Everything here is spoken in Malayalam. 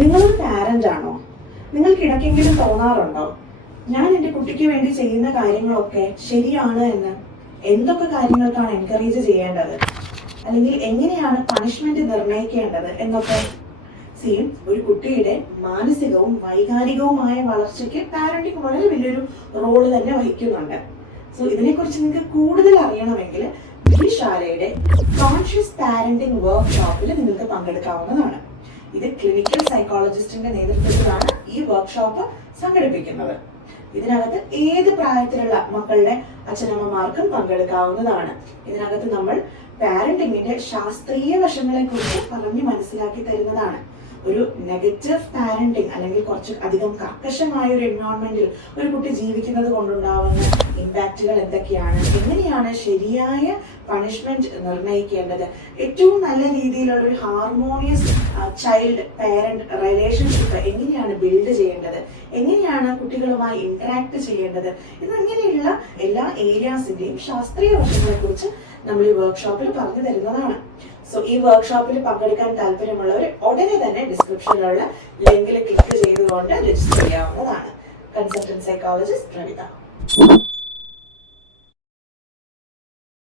നിങ്ങളൊരു പാരന്റ് ആണോ? നിങ്ങൾക്ക് ഇടയ്ക്കെങ്കിലും തോന്നാറുണ്ടോ, ഞാൻ എൻ്റെ കുട്ടിക്ക് വേണ്ടി ചെയ്യുന്ന കാര്യങ്ങളൊക്കെ ശരിയാണ് എന്ന്? എന്തൊക്കെ കാര്യങ്ങൾക്കാണ് എൻകറേജ് ചെയ്യേണ്ടത്, അല്ലെങ്കിൽ എങ്ങനെയാണ് പണിഷ്മെന്റ് നിർണ്ണയിക്കേണ്ടത് എന്നൊക്കെ? ഒരു കുട്ടിയുടെ മാനസികവും വൈകാരികവുമായ വളർച്ചയ്ക്ക് പാരന്റിങ് വളരെ വലിയൊരു റോള് തന്നെ വഹിക്കുന്നുണ്ട്. ഇതിനെക്കുറിച്ച് നിങ്ങൾക്ക് കൂടുതൽ അറിയണമെങ്കിൽ ശാലയുടെ കോൺഷ്യസ് പാരന്റിങ് വർക്ക്ഷോപ്പിൽ നിങ്ങൾക്ക് പങ്കെടുക്കാവുന്നതാണ്. ഇത് ക്ലിനിക്കൽ സൈക്കോളജിസ്റ്റിന്റെ നേതൃത്വത്തിലാണ് ഈ വർക്ക്ഷോപ്പ് സംഘടിപ്പിക്കുന്നത്. ഇതിനകത്ത് ഏത് പ്രായത്തിലുള്ള മക്കളുടെ അച്ഛനമ്മമാർക്കും പങ്കെടുക്കാവുന്നതാണ്. ഇതിനകത്ത് നമ്മൾ പാരന്റിങ്ങിന്റെ ശാസ്ത്രീയ വശങ്ങളെ കുറിച്ച് പറഞ്ഞ് മനസ്സിലാക്കി തരുന്നതാണ്. ഒരു നെഗറ്റീവ് പാരന്റിങ് അല്ലെങ്കിൽ കുറച്ച് അധികം കർക്കശമായ ഒരു എൻവയോൺമെന്റിൽ ഒരു കുട്ടി ജീവിക്കുന്നത് കൊണ്ടുണ്ടാവുന്ന ഇമ്പാക്റ്റുകൾ എന്തൊക്കെയാണ്, എങ്ങനെയാണ് ശരിയായ പണിഷ്മെന്റ് നിർണ്ണയിക്കേണ്ടത്, ഏറ്റവും നല്ല രീതിയിലുള്ള ഒരു ഹാർമോണിയസ് ചൈൽഡ് പാരന്റ് റിലേഷൻഷിപ്പ് എങ്ങനെയാണ് ബിൽഡ് ചെയ്യേണ്ടത്, എങ്ങനെയാണ് കുട്ടികളുമായി ഇന്ററാക്ട് ചെയ്യേണ്ടത്, ഇങ്ങനെയുള്ള എല്ലാ ഏരിയാസിന്റെയും ശാസ്ത്രീയ വശങ്ങളെ കുറിച്ച് നമ്മൾ ഈ വർക്ക്ഷോപ്പിൽ പറഞ്ഞു തരുന്നതാണ്. ഈ വർക്ക്ഷോപ്പിൽ പങ്കെടുക്കാൻ താല്പര്യമുള്ളവർ ഉടനെ തന്നെ ഡിസ്ക്രിപ്ഷനിലുള്ള ലിങ്കിൽ ക്ലിക്ക് ചെയ്തുകൊണ്ട് രജിസ്റ്റർ ചെയ്യാവുന്നതാണ്. Consultant psychologist Pravitha.